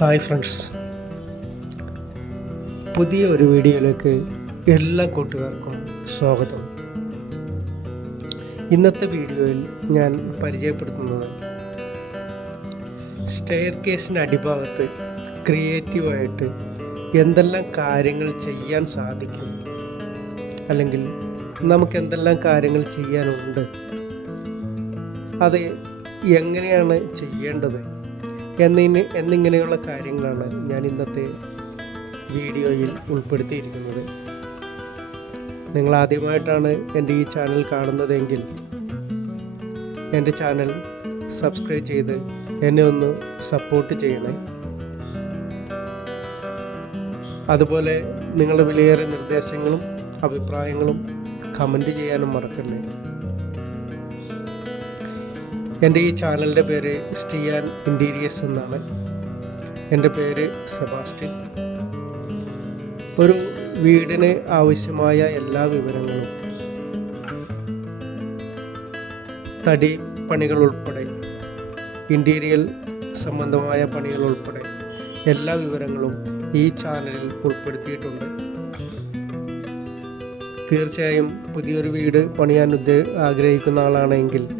Hi friends. പുതിയ ഒരു വീഡിയോയിലേക്ക് എല്ലാ കൂട്ടുകാർക്കും സ്വാഗതം. ഇന്നത്തെ വീഡിയോയിൽ ഞാൻ പരിചയപ്പെടുത്തുന്നത് സ്റ്റെയർ കേസിന്റെ അടിഭാഗത്ത് ക്രിയേറ്റീവായിട്ട് എന്തെല്ലാം കാര്യങ്ങൾ ചെയ്യാൻ സാധിക്കും അല്ലെങ്കിൽ നമുക്ക് എന്തെല്ലാം കാര്യങ്ങൾ ചെയ്യാനുണ്ട് അത് എങ്ങനെയാണ് ചെയ്യേണ്ടത് എന്നിന് എന്നിങ്ങനെയുള്ള കാര്യങ്ങളാണ് ഞാൻ ഇന്നത്തെ വീഡിയോയിൽ ഉൾപ്പെടുത്തിയിരിക്കുന്നത്. നിങ്ങൾ ആദ്യമായിട്ടാണ് എന്റെ ഈ ചാനൽ കാണുന്നതെങ്കിൽ എന്റെ ചാനൽ സബ്സ്ക്രൈബ് ചെയ്ത് എന്നെ ഒന്ന് സപ്പോർട്ട് ചെയ്യണേ. അതുപോലെ നിങ്ങളുടെ വിലയേറെ നിർദ്ദേശങ്ങളും അഭിപ്രായങ്ങളും കമന്റ് ചെയ്യാനും മറക്കല്ലേ. എന്റെ ഈ ചാനലിന്റെ പേര് സ്റ്റിയാൻ ഇന്റീരിയസ് എന്നാണ്. എന്റെ പേര് സെബാസ്റ്റ്യൻ. ഒരു വീടിന് ആവശ്യമായ എല്ലാ വിവരങ്ങളും തടി പണികൾ ഉൾപ്പെടെ ഇന്റീരിയൽ സംബന്ധമായ പണികൾ ഉൾപ്പെടെ എല്ലാ വിവരങ്ങളും ഈ ചാനലിൽ ഉൾപ്പെടുത്തിയിട്ടുണ്ട്. തീർച്ചയായും പുതിയൊരു വീട് പണിയാൻ ഉദ്ദേ ആഗ്രഹിക്കുന്ന ആളാണെങ്കിൽ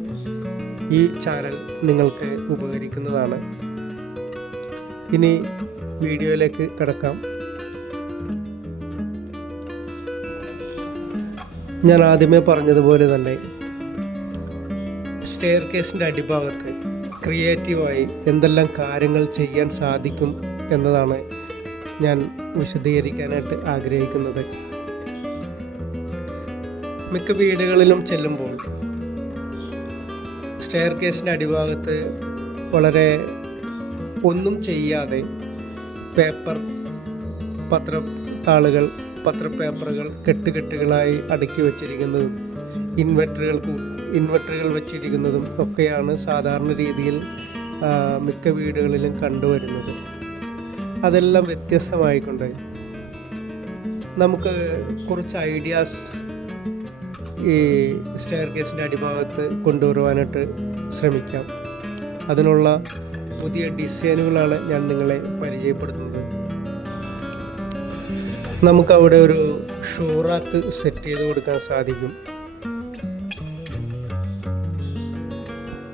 ഈ ചാനൽ നിങ്ങൾക്ക് ഉപകരിക്കുന്നതാണ്. ഇനി വീഡിയോയിലേക്ക് കിടക്കാം. ഞാൻ ആദ്യമേ പറഞ്ഞതുപോലെ തന്നെ സ്റ്റെയർ കേസിന്റെ അടിഭാഗത്ത് ക്രിയേറ്റീവായി എന്തെല്ലാം കാര്യങ്ങൾ ചെയ്യാൻ സാധിക്കും എന്നതാണ് ഞാൻ വിശദീകരിക്കാനായിട്ട് ആഗ്രഹിക്കുന്നത്. മിക്ക വീടുകളിലും ചെല്ലുമ്പോൾ സ്റ്റെയർ കേസിന്റെ അടിഭാഗത്ത് വളരെ ഒന്നും ചെയ്യാതെ പേപ്പർ പത്ര താളുകൾ പത്രപേപ്പറുകൾ കെട്ടുകെട്ടുകളായി അടുക്കി വച്ചിരിക്കുന്നതും ഇൻവെർട്ടറുകൾ ഇൻവെർട്ടറുകൾ വെച്ചിരിക്കുന്നതും ഒക്കെയാണ് സാധാരണ രീതിയിൽ മിക്ക വീടുകളിലും കണ്ടുവരുന്നത്. അതെല്ലാം വ്യത്യസ്തമായിക്കൊണ്ട് നമുക്ക് കുറച്ച് ഐഡിയാസ് ഈ സ്റ്റെയർ കേസിന്റെ അടിഭാഗത്ത് കൊണ്ടുവരുവാനായിട്ട് ശ്രമിക്കാം. അതിനുള്ള പുതിയ ഡിസൈനുകളാണ് ഞാൻ നിങ്ങളെ പരിചയപ്പെടുത്തുന്നത്. നമുക്കവിടെ ഒരു ഷൂറാക്ക് സെറ്റ് ചെയ്ത് കൊടുക്കാൻ സാധിക്കും.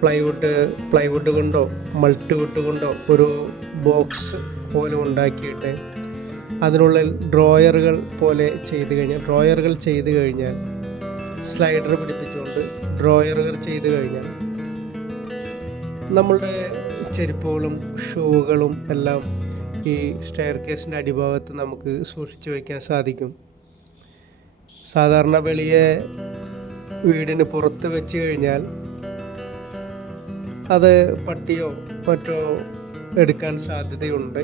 പ്ലൈവുഡ് പ്ലൈവുഡ് കൊണ്ടോ മൾട്ടിവുഡ് കൊണ്ടോ ഒരു ബോക്സ് പോലെ ഉണ്ടാക്കിയിട്ട് അതിനുള്ളിൽ ഡ്രോയറുകൾ പോലെ ചെയ്ത് കഴിഞ്ഞാൽ ഡ്രോയറുകൾ ചെയ്ത് കഴിഞ്ഞാൽ സ്ലൈഡർ പിടിപ്പിച്ചുകൊണ്ട് ഡ്രോയറുകൾ ചെയ്ത് കഴിഞ്ഞാൽ നമ്മളുടെ ചെരുപ്പുകളും ഷൂകളും എല്ലാം ഈ സ്റ്റെയർ കേസിന്റെ അടിഭാഗത്ത് നമുക്ക് സൂക്ഷിച്ചു വയ്ക്കാൻ സാധിക്കും. സാധാരണ വെളിയെ വീടിന് പുറത്ത് വെച്ച് കഴിഞ്ഞാൽ അത് പട്ടിയോ മറ്റോ എടുക്കാൻ സാധ്യതയുണ്ട്.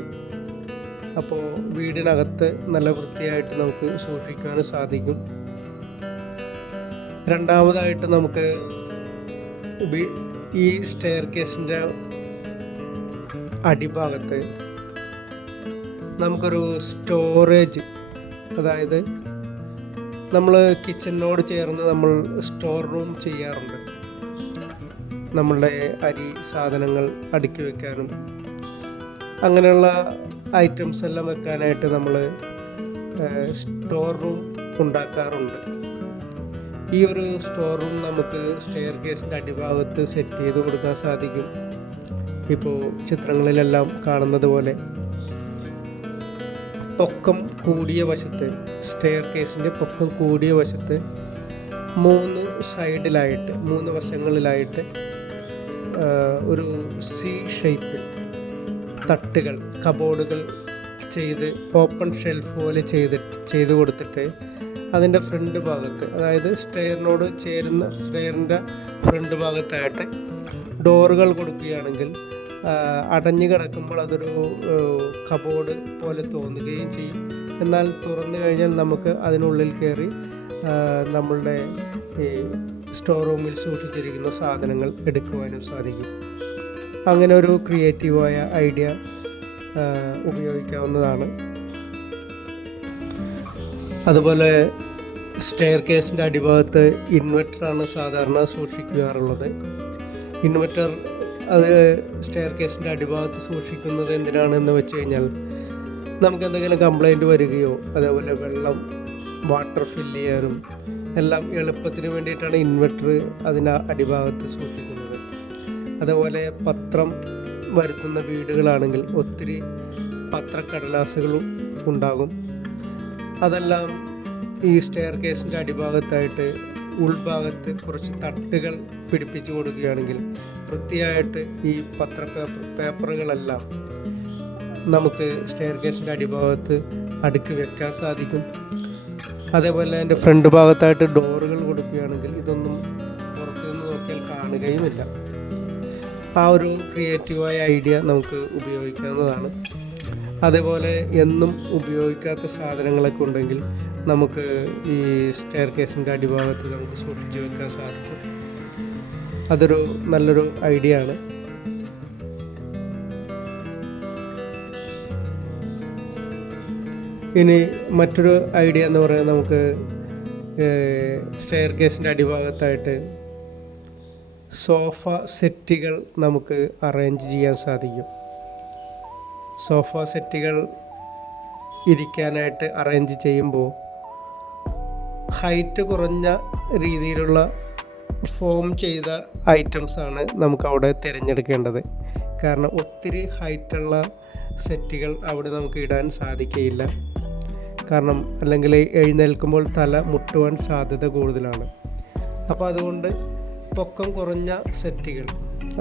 അപ്പോൾ വീടിനകത്ത് നല്ല വൃത്തിയായിട്ട് നമുക്ക് സൂക്ഷിക്കാൻ സാധിക്കും. രണ്ടാമതായിട്ട് നമുക്ക് ഈ സ്റ്റെയർ കേസിന്റെ അടിഭാഗത്ത് നമുക്കൊരു സ്റ്റോറേജ് അതായത് നമ്മൾ കിച്ചണിനോട് ചേർന്ന് നമ്മൾ സ്റ്റോർ റൂം ചെയ്യാറുണ്ട്. നമ്മളുടെ അരി സാധനങ്ങൾ അടുക്കി വെക്കാനും അങ്ങനെയുള്ള ഐറ്റംസ് എല്ലാം വെക്കാനായിട്ട് നമ്മൾ സ്റ്റോർ റൂം ഉണ്ടാക്കാറുണ്ട്. ഈ ഒരു സ്റ്റോർ റൂം നമുക്ക് സ്റ്റെയർ കേസിന്റെ അടിഭാഗത്ത് സെറ്റ് ചെയ്ത് കൊടുക്കാൻ സാധിക്കും. ഇപ്പോൾ ചിത്രങ്ങളിലെല്ലാം കാണുന്നത് പോലെ. പൊക്കം കൂടിയ വശത്ത് സ്റ്റെയർ കേസിന്റെ പൊക്കം കൂടിയ വശത്ത് മൂന്ന് സൈഡിലായിട്ട് മൂന്ന് വശങ്ങളിലായിട്ട് ഒരു സി ഷേപ്പ് തട്ടുകൾ കബോർഡുകൾ ചെയ്ത് ഓപ്പൺ ഷെൽഫ് പോലെ ചെയ്ത് ചെയ്ത് കൊടുത്തിട്ട് അതിന്റെ ഫ്രണ്ട് ഭാഗത്ത് അതായത് സ്റ്റെയറിനോട് ചേരുന്ന സ്റ്റെയറിന്റെ ഫ്രണ്ട് ഭാഗത്തായിട്ട് ഡോറുകൾ കൊടുക്കുകയാണെങ്കിൽ അടഞ്ഞു കിടക്കുമ്പോൾ അതൊരു കബോർഡ് പോലെ തോന്നുകയും ചെയ്യും. എന്നാൽ തുറന്നു കഴിഞ്ഞാൽ നമുക്ക് അതിനുള്ളിൽ കയറി നമ്മളുടെ ഈ സ്റ്റോർ റൂമിൽ സൂക്ഷിച്ചിരിക്കുന്ന സാധനങ്ങൾ എടുക്കുവാനും സാധിക്കും. അങ്ങനെ ഒരു ക്രിയേറ്റീവായ ഐഡിയ ഉപയോഗിക്കാവുന്നതാണ്. അതുപോലെ സ്റ്റെയർ കേസിന്റെ അടിഭാഗത്ത് ഇൻവെർട്ടറാണ് സാധാരണ സൂക്ഷിക്കാറുള്ളത്. ഇൻവെർട്ടർ അത് സ്റ്റെയർ കേസിന്റെ അടിഭാഗത്ത് സൂക്ഷിക്കുന്നത് എന്തിനാണെന്ന് വെച്ച് കഴിഞ്ഞാൽ നമുക്ക് എന്തെങ്കിലും കംപ്ലൈന്റ് വരികയോ അതേപോലെ വെള്ളം വാട്ടർ ഫില്ല് ചെയ്യാനും എല്ലാം എളുപ്പത്തിന് വേണ്ടിയിട്ടാണ് ഇൻവെർട്ടർ അതിന്റെ അടിഭാഗത്ത് സൂക്ഷിക്കുന്നത്. അതേപോലെ പത്രം വരുത്തുന്ന വീടുകളാണെങ്കിൽ ഒത്തിരി പത്രക്കടലാസുകളും ഉണ്ടാകും. അതെല്ലാം ഈ സ്റ്റെയർ കേസിന്റെ അടിഭാഗത്തായിട്ട് ഉൾഭാഗത്ത് കുറച്ച് തട്ടുകൾ പിടിപ്പിച്ചു കൊടുക്കുകയാണെങ്കിൽ വൃത്തിയായിട്ട് ഈ പത്ര പേപ്പറുകളെല്ലാം നമുക്ക് സ്റ്റെയർ കേസിന്റെ അടിഭാഗത്ത് അടുക്കി വെക്കാൻ സാധിക്കും. അതേപോലെ എന്റെ ഫ്രണ്ട് ഭാഗത്തായിട്ട് ഡോറുകൾ കൊടുക്കുകയാണെങ്കിൽ ഇതൊന്നും പുറത്തു നിന്ന് നോക്കിയാൽ കാണുകയുമില്ല. ആ ഒരു ക്രിയേറ്റീവായ ഐഡിയ നമുക്ക് ഉപയോഗിക്കാവുന്നതാണ്. അതേപോലെ എന്നും ഉപയോഗിക്കാത്ത സാധനങ്ങളൊക്കെ ഉണ്ടെങ്കിൽ നമുക്ക് ഈ സ്റ്റെയർ കേസിന്റെ അടിഭാഗത്ത് നമുക്ക് സൂക്ഷിച്ച് വെക്കാൻ സാധിക്കും. അതൊരു നല്ലൊരു ഐഡിയ ആണ്. ഇനി മറ്റൊരു ഐഡിയ എന്ന് പറയുന്നത് നമുക്ക് സ്റ്റെയർ കേസിന്റെ അടിഭാഗത്തായിട്ട് സോഫ സെറ്റുകൾ നമുക്ക് അറേഞ്ച് ചെയ്യാൻ സാധിക്കും. സോഫ സെറ്റുകൾ ഇരിക്കാനായിട്ട് അറേഞ്ച് ചെയ്യുമ്പോൾ ഹൈറ്റ് കുറഞ്ഞ രീതിയിലുള്ള ഫോം ചെയ്ത ഐറ്റംസാണ് നമുക്ക് അവിടെ തിരഞ്ഞെടുക്കേണ്ടത്. കാരണം ഒത്തിരി ഹൈറ്റുള്ള സെറ്റുകൾ അവിടെ നമുക്ക് ഇടാൻ സാധിക്കുകയില്ല കാരണം അല്ലെങ്കിൽ എഴുന്നേൽക്കുമ്പോൾ തല മുട്ടുവാൻ സാധ്യത കൂടുതലാണ്. അപ്പോൾ അതുകൊണ്ട് പൊക്കം കുറഞ്ഞ സെറ്റുകൾ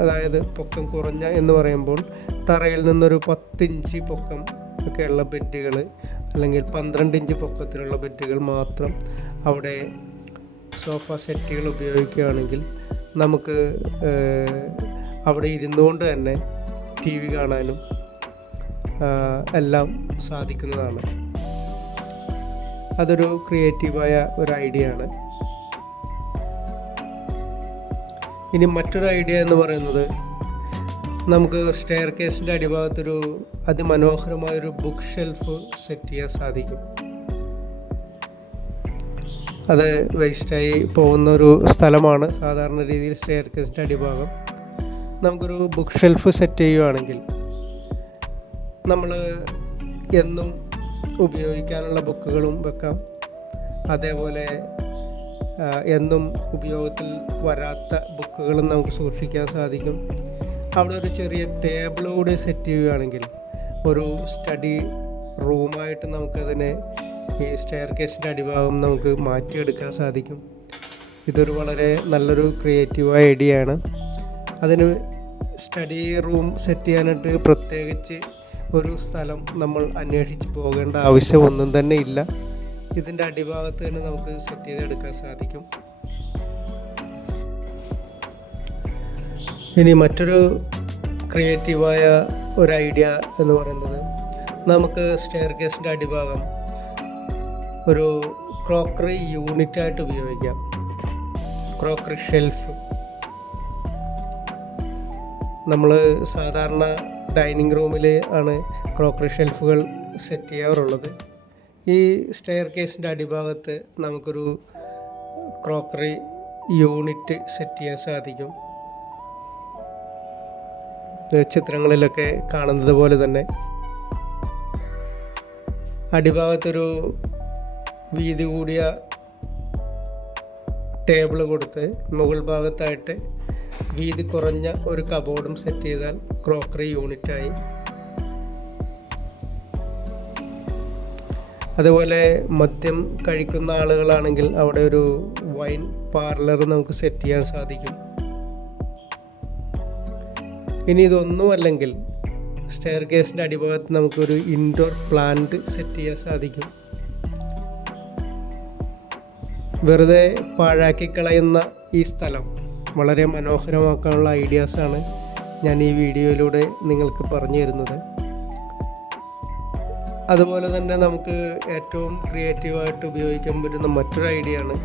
അതായത് പൊക്കം കുറഞ്ഞ എന്ന് പറയുമ്പോൾ തറയിൽ നിന്നൊരു പത്തിഞ്ച് പൊക്കം ഒക്കെയുള്ള ബെഡുകൾ അല്ലെങ്കിൽ പന്ത്രണ്ട് ഇഞ്ച് പൊക്കത്തിലുള്ള ബെഡുകൾ മാത്രം അവിടെ സോഫ സെറ്റുകൾ ഉപയോഗിക്കുകയാണെങ്കിൽ നമുക്ക് അവിടെ ഇരുന്നുകൊണ്ട് തന്നെ ടി വി കാണാനും എല്ലാം സാധിക്കുന്നതാണ്. അതൊരു ക്രിയേറ്റീവായ ഒരു ഐഡിയ ആണ് ഇനി മറ്റൊരു ഐഡിയ എന്ന് പറയുന്നത് നമുക്ക് സ്റ്റെയർ കേസിന്റെ അടിഭാഗത്തൊരു അതിമനോഹരമായൊരു ബുക്ക് ഷെൽഫ് സെറ്റ് ചെയ്യാൻ സാധിക്കും. അത് വേസ്റ്റായി പോകുന്ന ഒരു സ്ഥലമാണ് സാധാരണ രീതിയിൽ സ്റ്റെയർ കേസിന്റെ അടിഭാഗം. നമുക്കൊരു ബുക്ക് ഷെൽഫ് സെറ്റ് ചെയ്യുകയാണെങ്കിൽ നമ്മൾ എന്നും ഉപയോഗിക്കാനുള്ള ബുക്കുകളും വെക്കാം. അതേപോലെ എന്നും ഉപയോഗത്തിൽ വരാത്ത ബുക്കുകളും നമുക്ക് സൂക്ഷിക്കാൻ സാധിക്കും. അവിടെ ഒരു ചെറിയ ടേബിൾ കൂടി സെറ്റ് ചെയ്യുകയാണെങ്കിൽ ഒരു സ്റ്റഡി റൂമായിട്ട് നമുക്കതിനെ ഈ സ്റ്റെയർ കേസിന്റെ അടിഭാഗം നമുക്ക് മാറ്റിയെടുക്കാൻ സാധിക്കും. ഇതൊരു വളരെ നല്ലൊരു ക്രിയേറ്റീവായ ഐഡിയ ആണ്. അതിന് സ്റ്റഡി റൂം സെറ്റ് ചെയ്യാനായിട്ട് പ്രത്യേകിച്ച് ഒരു സ്ഥലം നമ്മൾ അന്വേഷിച്ച് പോകേണ്ട ആവശ്യമൊന്നും തന്നെ ഇല്ല. ഇതിന്റെ അടിഭാഗത്ത് തന്നെ നമുക്ക് സെറ്റ് ചെയ്തെടുക്കാൻ സാധിക്കും. ഇനി മറ്റൊരു ക്രിയേറ്റീവായ ഒരു ഐഡിയ എന്ന് പറയുന്നത് നമുക്ക് സ്റ്റെയർ കേസിന്റെ അടിഭാഗം ഒരു ക്രോക്കറി യൂണിറ്റായിട്ട് ഉപയോഗിക്കാം. Crockery shelf. നമ്മൾ സാധാരണ ഡൈനിങ് റൂമിൽ ആണ് ക്രോക്കറി ഷെൽഫുകൾ സെറ്റ് ചെയ്യാറുള്ളത്. ഈ സ്റ്റെയർ കേസിന്റെ അടിഭാഗത്ത് നമുക്കൊരു ക്രോക്കറി യൂണിറ്റ് സെറ്റ് ചെയ്യാൻ സാധിക്കും. ചിത്രങ്ങളിലൊക്കെ കാണുന്നത് പോലെ തന്നെ. അടിഭാഗത്തൊരു വീതി കൂടിയ ടേബിൾ കൊടുത്ത് മുകൾ ഭാഗത്തായിട്ട് വീതി കുറഞ്ഞ ഒരു കബോർഡും സെറ്റ് ചെയ്താൽ ക്രോക്കറി യൂണിറ്റായി അതുപോലെ മദ്യം കഴിക്കുന്ന ആളുകളാണെങ്കിൽ അവിടെ ഒരു വൈൻ പാർലർ നമുക്ക് സെറ്റ് ചെയ്യാൻ സാധിക്കും. ഇനി ഇതൊന്നും അല്ലെങ്കിൽ സ്റ്റെയർ കേസിന്റെ അടിഭാഗത്ത് നമുക്കൊരു ഇൻഡോർ പ്ലാന്റ് സെറ്റ് ചെയ്യാൻ സാധിക്കും. വെറുതെ പാഴാക്കി കളയുന്ന ഈ സ്ഥലം വളരെ മനോഹരമാക്കാനുള്ള ഐഡിയാസാണ് ഞാൻ ഈ വീഡിയോയിലൂടെ നിങ്ങൾക്ക് പറഞ്ഞു തരുന്നത്. അതുപോലെ തന്നെ നമുക്ക് ഏറ്റവും ക്രിയേറ്റീവായിട്ട് ഉപയോഗിക്കാൻ പറ്റുന്ന മറ്റൊരു ഐഡിയ ആണ്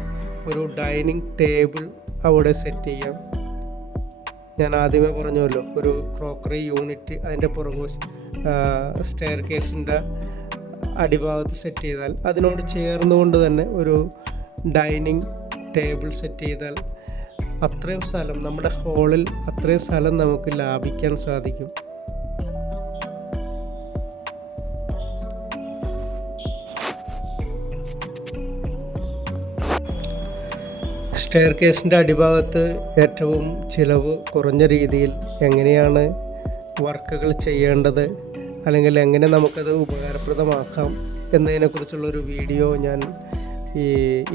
ഒരു ഡൈനിങ് ടേബിൾ അവിടെ സെറ്റ് ചെയ്യാം. ഞാൻ ആദ്യമേ പറഞ്ഞല്ലോ ഒരു ക്രോക്കറി യൂണിറ്റ് അതിന്റെ പുറകു സ്റ്റെയർ കേസിന്റെ അടിഭാഗത്ത് സെറ്റ് ചെയ്താൽ അതിനോട് ചേർന്നുകൊണ്ട് തന്നെ ഒരു ഡൈനിങ് ടേബിൾ സെറ്റ് ചെയ്താൽ അത്രയും സ്ഥലം നമ്മുടെ ഹോളിൽ അത്രയും സ്ഥലം നമുക്ക് ലാഭിക്കാൻ സാധിക്കും. സ്റ്റെയർ കേസിന്റെ അടിഭാഗത്ത് ഏറ്റവും ചിലവ് കുറഞ്ഞ രീതിയിൽ എങ്ങനെയാണ് വർക്കുകൾ ചെയ്യേണ്ടത് അല്ലെങ്കിൽ എങ്ങനെ നമുക്കത് ഉപകാരപ്രദമാക്കാം എന്നതിനെക്കുറിച്ചുള്ളൊരു വീഡിയോ ഞാൻ ഈ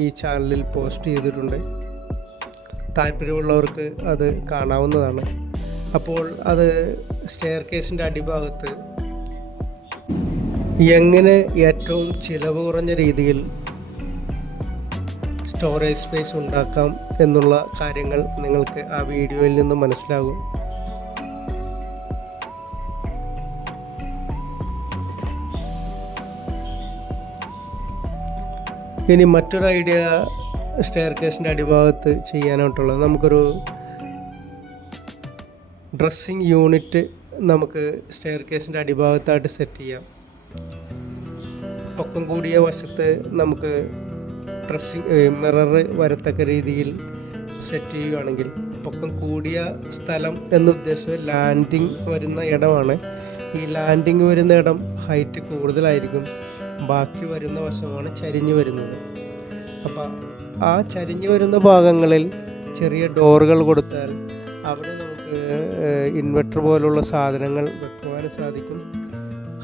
ഈ ചാനലിൽ പോസ്റ്റ് ചെയ്തിട്ടുണ്ട്. താല്പര്യമുള്ളവർക്ക് അത് കാണാവുന്നതാണ്. അപ്പോൾ അത് സ്റ്റെയർ കേസിന്റെ അടിഭാഗത്ത് എങ്ങനെ ഏറ്റവും ചിലവ് കുറഞ്ഞ രീതിയിൽ സ്റ്റോറേജ് സ്പേസ് ഉണ്ടാക്കാം എന്നുള്ള കാര്യങ്ങൾ നിങ്ങൾക്ക് ആ വീഡിയോയിൽ നിന്ന് മനസ്സിലാകും. ഇനി മറ്റൊരു ഐഡിയ സ്റ്റെയർ കേസിന്റെ അടിഭാഗത്ത് ചെയ്യാനായിട്ടുള്ളത് നമുക്കൊരു ഡ്രസ്സിങ് യൂണിറ്റ് നമുക്ക് സ്റ്റെയർ കേസിന്റെ അടിഭാഗത്തായിട്ട് സെറ്റ് ചെയ്യാം. പൊക്കം കൂടിയ വശത്ത് നമുക്ക് ഡ്രസ്സിങ് മിറർ വരത്തക്ക രീതിയിൽ സെറ്റ് ചെയ്യുകയാണെങ്കിൽ പൊക്കം കൂടിയ സ്ഥലം എന്ന് ഉദ്ദേശിച്ചത് ലാൻഡിങ് വരുന്ന ഇടമാണ്. ഈ ലാൻഡിങ് വരുന്ന ഇടം ഹൈറ്റ് കൂടുതലായിരിക്കും. ബാക്കി വരുന്ന വശമാണ് ചരിഞ്ഞു വരുന്നത്. അപ്പോൾ ആ ചരിഞ്ഞു വരുന്ന ഭാഗങ്ങളിൽ ചെറിയ ഡോറുകൾ കൊടുത്താൽ അവിടെ നമുക്ക് ഇൻവെർട്ടർ പോലുള്ള സാധനങ്ങൾ വെക്കുവാൻ സാധിക്കും.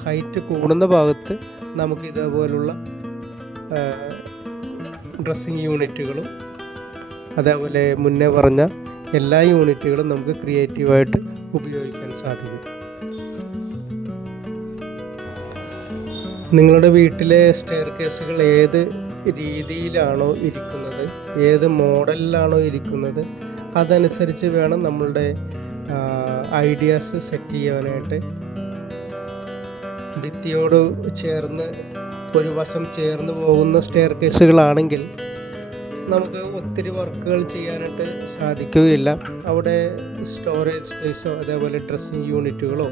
ഹൈറ്റ് കൂടുന്ന ഭാഗത്ത് നമുക്ക് ഇതേപോലുള്ള ഡ്രസ്സിങ് യൂണിറ്റുകളും അതേപോലെ മുന്നേ പറഞ്ഞ എല്ലാ യൂണിറ്റുകളും നമുക്ക് ക്രിയേറ്റീവായിട്ട് ഉപയോഗിക്കാൻ സാധിക്കും. നിങ്ങളുടെ വീട്ടിലെ സ്റ്റെയർ കേസുകൾ ഏത് രീതിയിലാണോ ഇരിക്കുന്നത്? ഏത് മോഡലിലാണോ ഇരിക്കുന്നത്? അതനുസരിച്ച് വേണം നമ്മളുടെ ഐഡിയാസ് സെറ്റ് ചെയ്യാനായിട്ട്. ഭിത്തിയോട് ചേർന്ന് ഒരു വശം ചേർന്ന് പോകുന്ന സ്റ്റെയർ കേസുകളാണെങ്കിൽ നമുക്ക് ഒത്തിരി വർക്കുകൾ ചെയ്യാനായിട്ട് സാധിക്കുകയില്ല. അവിടെ സ്റ്റോറേജ് സ്പേസോ അതേപോലെ ഡ്രസ്സിങ് യൂണിറ്റുകളോ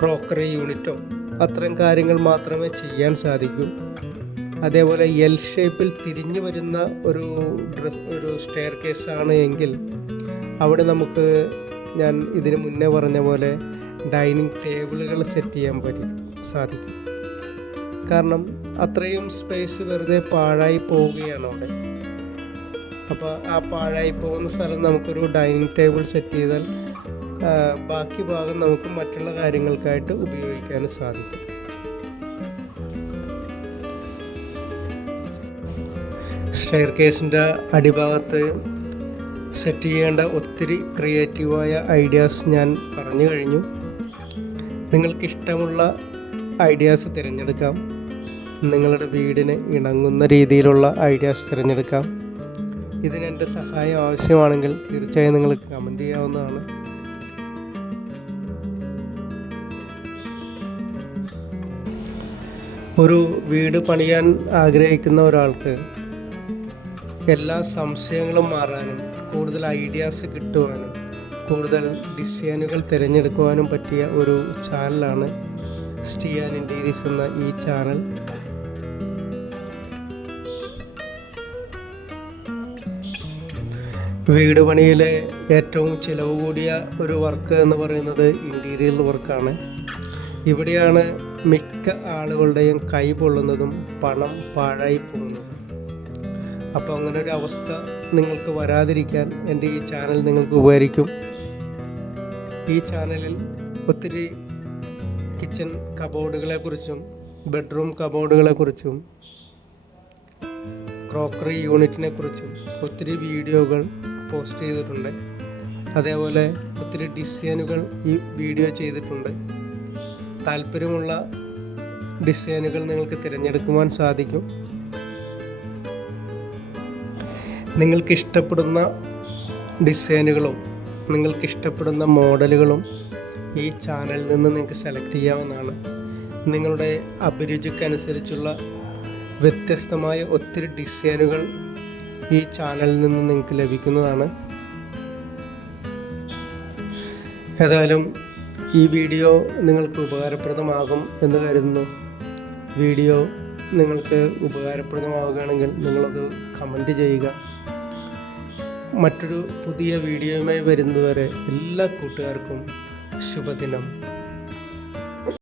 ക്രോക്കറി യൂണിറ്റോ അത്തരം കാര്യങ്ങൾ മാത്രമേ ചെയ്യാൻ സാധിക്കൂ. അതേപോലെ എൽ ഷേപ്പിൽ തിരിഞ്ഞു വരുന്ന ഒരു ഡ്രസ് ഒരു സ്റ്റെയർ കേസാണ് എങ്കിൽ അവിടെ നമുക്ക് ഞാൻ ഇതിന് മുന്നേ പറഞ്ഞ പോലെ ഡൈനിങ് ടേബിളുകൾ സെറ്റ് ചെയ്യാൻ പറ്റും സാധിക്കും. കാരണം അത്രയും സ്പേസ് വെറുതെ പാഴായി പോവുകയാണ് അവിടെ. അപ്പോൾ ആ പാഴായി പോകുന്ന സ്ഥലം നമുക്കൊരു ഡൈനിങ് ടേബിൾ സെറ്റ് ചെയ്താൽ ബാക്കി ഭാഗം നമുക്ക് മറ്റുള്ള കാര്യങ്ങൾക്കായിട്ട് ഉപയോഗിക്കാൻ സാധിക്കും. സ്റ്റെയർ കേസിന്റെ അടിഭാഗത്ത് സെറ്റ് ചെയ്യേണ്ട ഒത്തിരി ക്രിയേറ്റീവായ ഐഡിയാസ് ഞാൻ പറഞ്ഞു കഴിഞ്ഞു. നിങ്ങൾക്കിഷ്ടമുള്ള ഐഡിയാസ് തിരഞ്ഞെടുക്കാം. നിങ്ങളുടെ വീടിന് ഇണങ്ങുന്ന രീതിയിലുള്ള ഐഡിയാസ് തിരഞ്ഞെടുക്കാം. ഇതിന് എന്റെ സഹായം ആവശ്യമാണെങ്കിൽ തീർച്ചയായും നിങ്ങൾക്ക് കമന്റ് ചെയ്യാവുന്നതാണ്. ഒരു വീട് പണിയാൻ ആഗ്രഹിക്കുന്ന ഒരാൾക്ക് എല്ലാ സംശയങ്ങളും മാറാനും കൂടുതൽ ഐഡിയാസ് കിട്ടുവാനും കൂടുതൽ ഡിസൈനുകൾ തിരഞ്ഞെടുക്കുവാനും പറ്റിയ ഒരു ചാനലാണ് സ്റ്റിയാൻ ഇന്റീരിയസ് എന്ന ഈ ചാനൽ. വീട് പണിയിലെ ഏറ്റവും ചിലവ് കൂടിയ ഒരു വർക്ക് എന്ന് പറയുന്നത് ഇന്റീരിയൽ വർക്കാണ് ഇവിടെയാണ് മിക്ക ആളുകളുടെയും കൈ പൊള്ളുന്നതും പണം പാഴായി പോകുന്നതും. അപ്പോൾ അങ്ങനെ ഒരു അവസ്ഥ നിങ്ങൾക്ക് വരാതിരിക്കാൻ എന്റെ ഈ ചാനൽ നിങ്ങൾക്ക് ഉപകരിക്കും. ഈ ചാനലിൽ ഒത്തിരി കിച്ചൺ കബോർഡുകളെക്കുറിച്ചും ബെഡ്റൂം കബോർഡുകളെക്കുറിച്ചും ക്രോക്കറി യൂണിറ്റിനെ കുറിച്ചും ഒത്തിരി വീഡിയോകൾ പോസ്റ്റ് ചെയ്തിട്ടുണ്ട്. അതേപോലെ ഒത്തിരി ഡിസൈനുകൾ ഈ വീഡിയോ ചെയ്തിട്ടുണ്ട്. താല്പര്യമുള്ള ഡിസൈനുകൾ നിങ്ങൾക്ക് തിരഞ്ഞെടുക്കുവാൻ സാധിക്കും. നിങ്ങൾക്ക് ഇഷ്ടപ്പെടുന്ന ഡിസൈനുകളും നിങ്ങൾക്ക് ഇഷ്ടപ്പെടുന്ന മോഡലുകളും ഈ ചാനലിൽ നിന്ന് നിങ്ങൾക്ക് സെലക്ട് ചെയ്യാവുന്നതാണ്. നിങ്ങളുടെ അഭിരുചിക്കനുസരിച്ചുള്ള വ്യത്യസ്തമായ ഒത്തിരി ഡിസൈനുകൾ ഈ ചാനലിൽ നിന്ന് നിങ്ങൾക്ക് ലഭിക്കുന്നതാണ്. ഏതായാലും ഈ വീഡിയോ നിങ്ങൾക്ക് ഉപകാരപ്രദമാകും എന്ന് കരുതുന്നു. വീഡിയോ നിങ്ങൾക്ക് ഉപകാരപ്രദമാവുകയാണെങ്കിൽ നിങ്ങളത് കമന്റ് ചെയ്യുക. മറ്റൊരു പുതിയ വീഡിയോയുമായി വരുന്നതുവരെ എല്ലാ കൂട്ടുകാർക്കും ശുഭദിനം.